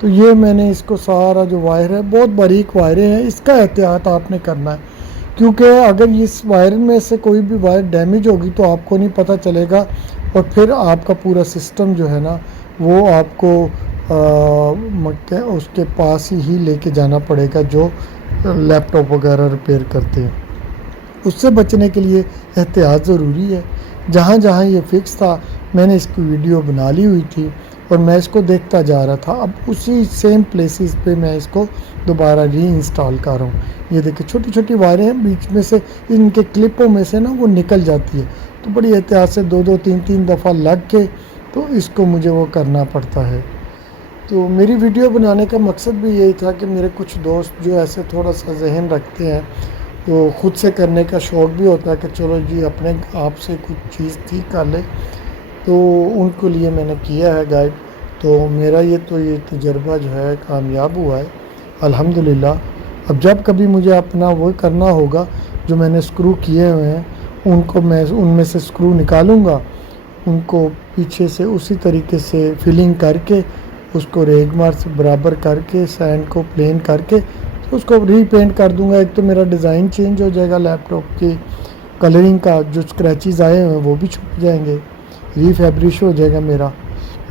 تو یہ میں نے اس کو سارا جو وائر ہے، بہت باریک وائریں ہیں، اس کا احتیاط آپ نے کرنا ہے، کیونکہ اگر اس وائر میں سے کوئی بھی وائر ڈیمیج ہوگی تو آپ کو نہیں پتہ چلے گا، اور پھر آپ کا پورا سسٹم جو ہے نا وہ آپ کو اس کے پاس ہی لے کے جانا پڑے گا جو لیپ ٹاپ وغیرہ ریپیئر کرتے ہیں۔ اس سے بچنے کے لیے احتیاط ضروری ہے۔ جہاں جہاں یہ فکس تھا میں نے اس کی ویڈیو بنا لی ہوئی تھی اور میں اس کو دیکھتا جا رہا تھا، اب اسی سیم پلیسز پہ میں اس کو دوبارہ ری انسٹال کر رہا ہوں۔ یہ دیکھیں چھوٹی چھوٹی وائریں ہیں، بیچ میں سے ان کے کلپوں میں سے نا وہ نکل جاتی ہے، تو بڑی احتیاط سے دو تین دفعہ لگ کے تو اس کو مجھے وہ کرنا پڑتا ہے۔ تو میری ویڈیو بنانے کا مقصد بھی یہی تھا کہ میرے کچھ دوست جو ایسے تھوڑا سا ذہن رکھتے ہیں، تو خود سے کرنے کا شوق بھی ہوتا ہے کہ چلو جی اپنے آپ سے کچھ چیز ٹھیک کر لے، تو ان کے لیے میں نے کیا ہے گائیڈ۔ تو میرا یہ تجربہ جو ہے کامیاب ہوا ہے الحمدللہ۔ اب جب کبھی مجھے اپنا وہ کرنا ہوگا، جو میں نے اسکرو کیے ہوئے ہیں ان میں سے اسکرو نکالوں گا، ان کو پیچھے سے اسی طریقے سے فلنگ کر کے اس کو ریگ مار سے برابر کر کے سینڈ کو پلین کر کے اس کو ری پینٹ کر دوں گا۔ ایک تو میرا ڈیزائن چینج ہو جائے گا، لیپ ٹاپ کی کلرنگ کا جو اسکریچز آئے ہوئے ہیں وہ بھی چھپ جائیں گے، ری فیبرش ہو جائے گا میرا۔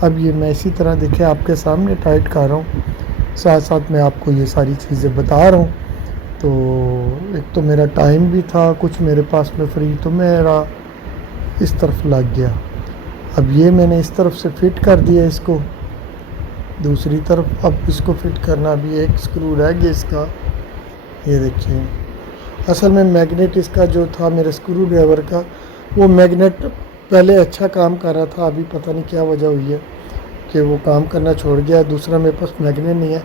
اب یہ میں اسی طرح دیکھیں آپ کے سامنے ٹائٹ کر رہا ہوں، ساتھ ساتھ میں آپ کو یہ ساری چیزیں بتا رہا ہوں۔ تو ایک تو میرا ٹائم بھی تھا کچھ میرے پاس میں فری، تو میرا اس طرف لگ گیا۔ اب یہ میں نے اس طرف سے فٹ کر دیا اس کو، دوسری طرف اب اس کو فٹ کرنا بھی ایک اسکرو رہ گیا اس کا۔ یہ دیکھیں اصل میں میگنیٹ اس کا جو تھا میرے اسکرو ڈرائیور کا، وہ میگنیٹ پہلے اچھا کام کر رہا تھا، ابھی پتہ نہیں کیا وجہ ہوئی ہے کہ وہ کام کرنا چھوڑ گیا۔ دوسرا میرے پاس میگنیٹ نہیں ہے،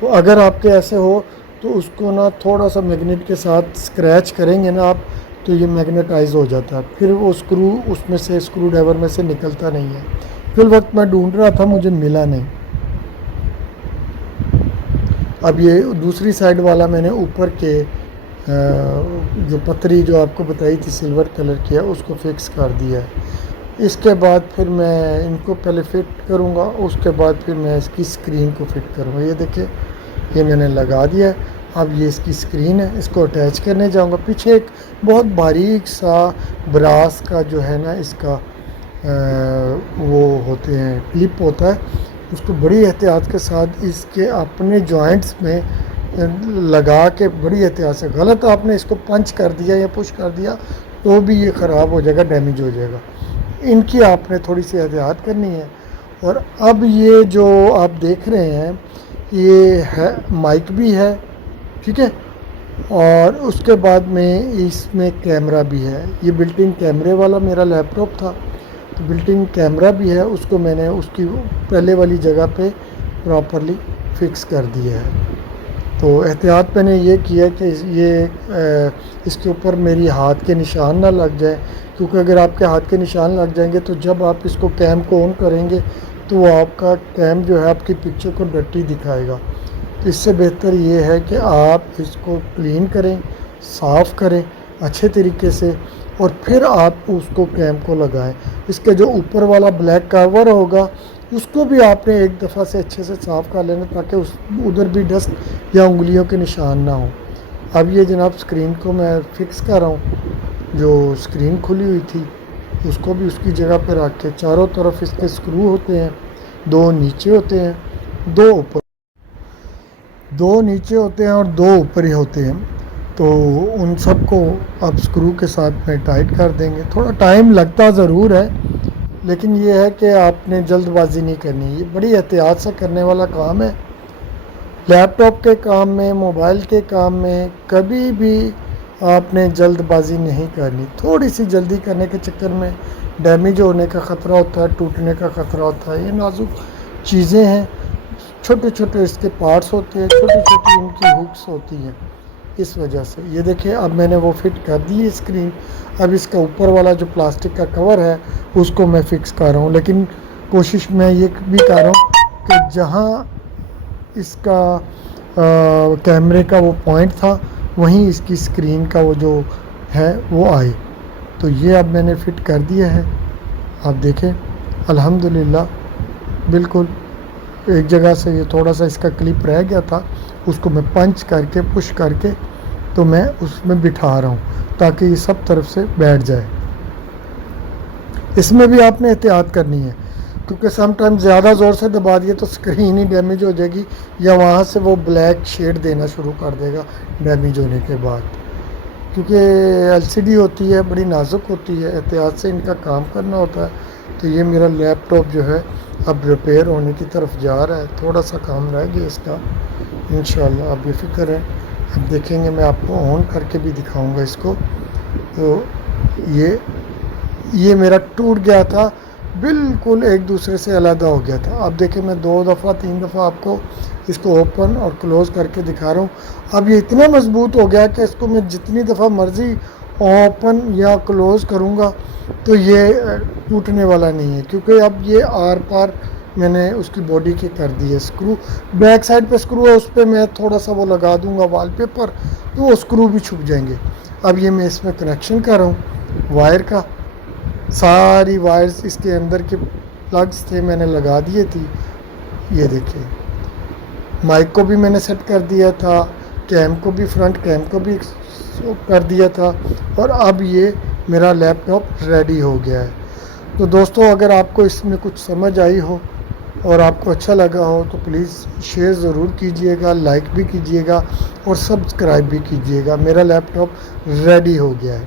وہ اگر آپ کے ایسے ہو تو اس کو نا تھوڑا سا میگنیٹ کے ساتھ اسکریچ کریں گے نا آپ تو یہ میگنیٹائز ہو جاتا ہے، پھر وہ اسکرو اس میں سے اسکرو ڈرائیور میں سے نکلتا نہیں ہے۔ فی الوقت میں ڈھونڈ رہا تھا، مجھے ملا نہیں۔ اب یہ دوسری سائڈ والا میں نے اوپر کے جو پتری جو آپ کو بتائی تھی سلور کلر کی ہے اس کو فکس کر دیا ہے۔ اس کے بعد پھر میں ان کو پہلے فٹ کروں گا، اس کے بعد پھر میں اس کی اسکرین کو فٹ کروں گا۔ یہ دیکھیں یہ میں نے لگا دیا ہے، اب یہ اس کی اسکرین ہے، اس کو اٹیچ کرنے جاؤں گا۔ پیچھے ایک بہت باریک سا براس کا جو ہے نا اس کا وہ ہوتے ہیں کلپ ہوتا ہے، اس کو بڑی احتیاط کے ساتھ اس کے اپنے جوائنٹس میں لگا کے بڑی احتیاط سے، غلط آپ نے اس کو پنچ کر دیا یا پش کر دیا تو بھی یہ خراب ہو جائے گا، ڈیمیج ہو جائے گا۔ ان کی آپ نے تھوڑی سی احتیاط کرنی ہے۔ اور اب یہ جو آپ دیکھ رہے ہیں یہ ہے مائک بھی ہے، ٹھیک ہے، اور اس کے بعد میں اس میں کیمرہ بھی ہے۔ یہ بلٹ ان کیمرے والا میرا لیپ ٹاپ تھا، تو بلٹ ان کیمرہ بھی ہے، اس کو میں نے اس کی پہلے والی جگہ پہ پراپرلی فکس کر دیا ہے۔ تو احتیاط میں نے یہ کیا کہ اس کے اوپر میری ہاتھ کے نشان نہ لگ جائیں، کیونکہ اگر آپ کے ہاتھ کے نشان لگ جائیں گے تو جب آپ اس کو کیم کو آن کریں گے تو وہ آپ کا کیم جو ہے آپ کی پکچر کو ڈرٹی دکھائے گا۔ تو اس سے بہتر یہ ہے کہ آپ اس کو کلین کریں، صاف کریں اچھے طریقے سے، اور پھر آپ اس کو کیم کو لگائیں۔ اس کے جو اوپر والا بلیک کور ہوگا اس کو بھی آپ نے ایک دفعہ سے اچھے سے صاف کر لینا تاکہ ادھر بھی ڈسٹ یا انگلیوں کے نشان نہ ہوں۔ اب یہ جناب اسکرین کو میں فکس کر رہا ہوں، جو اسکرین کھلی ہوئی تھی اس کو بھی اس کی جگہ پہ رکھ کے، چاروں طرف اس کے اسکرو ہوتے ہیں، دو نیچے ہوتے ہیں دو نیچے ہوتے ہیں اور دو اوپر ہی ہوتے ہیں، تو ان سب کو اب اسکرو کے ساتھ میں ٹائٹ کر دیں گے۔ تھوڑا ٹائم لگتا ضرور ہے لیکن یہ ہے کہ آپ نے جلد بازی نہیں کرنی، یہ بڑی احتیاط سے کرنے والا کام ہے۔ لیپ ٹاپ کے کام میں، موبائل کے کام میں کبھی بھی آپ نے جلد بازی نہیں کرنی۔ تھوڑی سی جلدی کرنے کے چکر میں ڈیمیج ہونے کا خطرہ ہوتا ہے، ٹوٹنے کا خطرہ ہوتا ہے۔ یہ نازک چیزیں ہیں، چھوٹے چھوٹے اس کے پارٹس ہوتے ہیں، چھوٹی چھوٹی ان کی ہکس ہوتی ہیں، اس وجہ سے۔ یہ دیکھیں اب میں نے وہ فٹ کر دی اسکرین، اب اس کا اوپر والا جو پلاسٹک کا کور ہے اس کو میں فکس کر رہا ہوں، لیکن کوشش میں یہ بھی کر رہا ہوں کہ جہاں اس کا کیمرے کا وہ پوائنٹ تھا وہیں اس کی اسکرین کا وہ جو ہے وہ آئے۔ تو یہ اب میں نے فٹ کر دیا ہے، آپ دیکھیں الحمدللہ بالکل ایک جگہ سے یہ تھوڑا سا اس کا کلپ رہ گیا تھا، اس کو میں پنچ کر کے پش کر کے تو میں اس میں بٹھا رہا ہوں تاکہ یہ سب طرف سے بیٹھ جائے۔ اس میں بھی آپ نے احتیاط کرنی ہے کیونکہ سم ٹائم زیادہ زور سے دبا دیے تو اسکرین ہی ڈیمیج ہو جائے گی یا وہاں سے وہ بلیک شیڈ دینا شروع کر دے گا ڈیمیج ہونے کے بعد، کیونکہ ایل سی ڈی ہوتی ہے، بڑی نازک ہوتی ہے، احتیاط سے ان کا کام کرنا ہوتا ہے۔ تو یہ میرا لیپ ٹاپ جو ہے اب ریپیئر ہونے کی طرف جا رہا ہے، تھوڑا سا کام رہ گیا اس کا، انشاءاللہ آپ بے فکر ہے، اب دیکھیں گے، میں آپ کو آن کر کے بھی دکھاؤں گا اس کو۔ تو یہ میرا ٹوٹ گیا تھا، بالکل ایک دوسرے سے علیحدہ ہو گیا تھا۔ اب دیکھیں میں 2 دفعہ 3 دفعہ آپ کو اس کو اوپن اور کلوز کر کے دکھا رہا ہوں۔ اب یہ اتنا مضبوط ہو گیا کہ اس کو میں جتنی دفعہ مرضی اوپن یا کلوز کروں گا تو یہ ٹوٹنے والا نہیں ہے، کیونکہ اب یہ آر پار میں نے اس کی باڈی کے کر دی ہے اسکرو۔ بیک سائڈ پہ اسکرو ہے، اس پہ میں تھوڑا سا وہ لگا دوں گا وال پیپر تو وہ اسکرو بھی چھپ جائیں گے۔ اب یہ میں اس میں کنیکشن کر رہا ہوں وائر کا، ساری وائرز اس کے اندر کے پلگز تھے میں نے لگا دیے تھی، یہ دیکھیں مائک کو بھی میں نے سیٹ کر دیا تھا، کیم کو بھی، فرنٹ کیم کو بھی کر دیا تھا، اور اب یہ میرا لیپ ٹاپ ریڈی ہو گیا ہے۔ تو دوستو اگر آپ کو اس میں کچھ سمجھ آئی ہو اور آپ کو اچھا لگا ہو تو پلیز شیئر ضرور کیجئے گا، لائک بھی کیجئے گا اور سبسکرائب بھی کیجئے گا۔ میرا لیپ ٹاپ ریڈی ہو گیا ہے۔